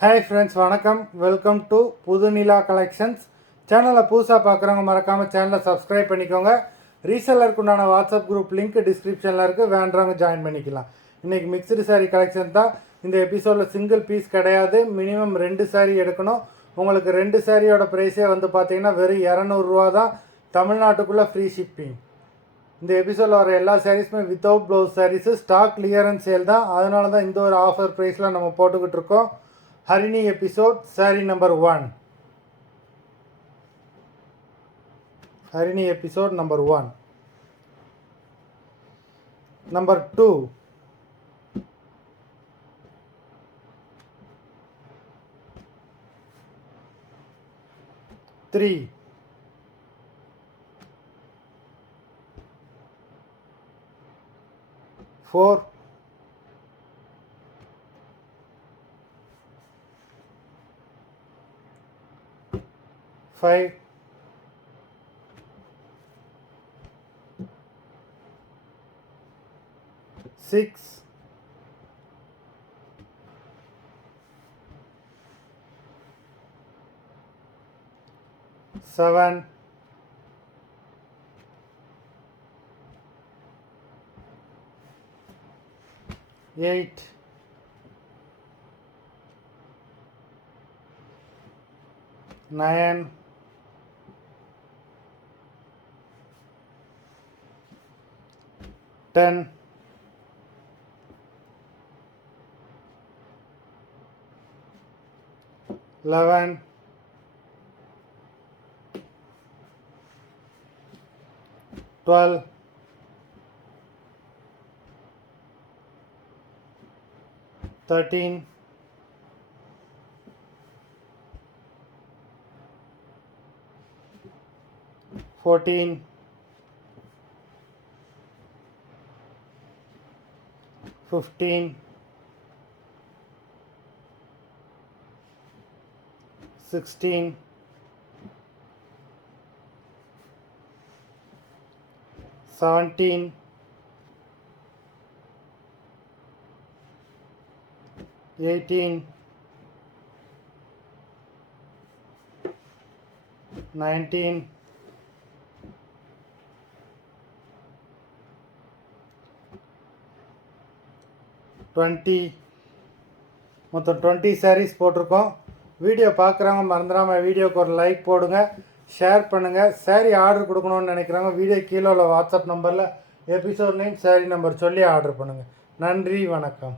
Hi friends, வணக்கம். Welcome to புது நிலா கலெக்ஷன்ஸ். சேனலை புதுசாக பார்க்குறவங்க மறக்காமல் சேனலை சப்ஸ்கிரைப் பண்ணிக்கோங்க. ரீசெல்லருக்கு உண்டான வாட்ஸ்அப் குரூப் லிங்க் டிஸ்கிரிப்ஷனில் இருக்குது, வேண்டவங்க ஜாயின் பண்ணிக்கலாம். இன்றைக்கி மிக்சடு சாரீ கலெக்ஷன் தான். இந்த எபிசோடில் சிங்கிள் பீஸ் கிடையாது, மினிமம் 2 சாரீ எடுக்கணும். உங்களுக்கு 2 சாரியோட ப்ரைஸே வந்து பார்த்தீங்கன்னா வெறும் 200 தான். தமிழ்நாட்டுக்குள்ளே ஃப்ரீ ஷிப்பிங். இந்த எபிசோடில் வர எல்லா சாரீஸுமே without blouse sarees, stock clearance sale தான். அதனால தான் இந்த ஒரு ஆஃபர் ப்ரைஸில் நம்ம போட்டுக்கிட்டு இருக்கோம். Harini episode, saree number 1. Harini episode number 1. Number 2. 3. 4. 5. 6. 7. 8. 9. 10. 11. 12. 13. 14. 15. 16. 17. 18. 19. 20. மொத்தம் 20 சாரீஸ் போட்டிருக்கோம். வீடியோ பார்க்குறவங்க மறந்துடாமல் வீடியோக்கு ஒரு லைக் போடுங்க, ஷேர் பண்ணுங்கள். சாரீ ஆர்டர் கொடுக்கணுன்னு நினைக்கிறவங்க வீடியோ கீழே உள்ள வாட்ஸ்அப் நம்பரில் எபிசோட் நேம், சாரீ நம்பர் சொல்லி ஆர்டர் பண்ணுங்கள். நன்றி, வணக்கம்.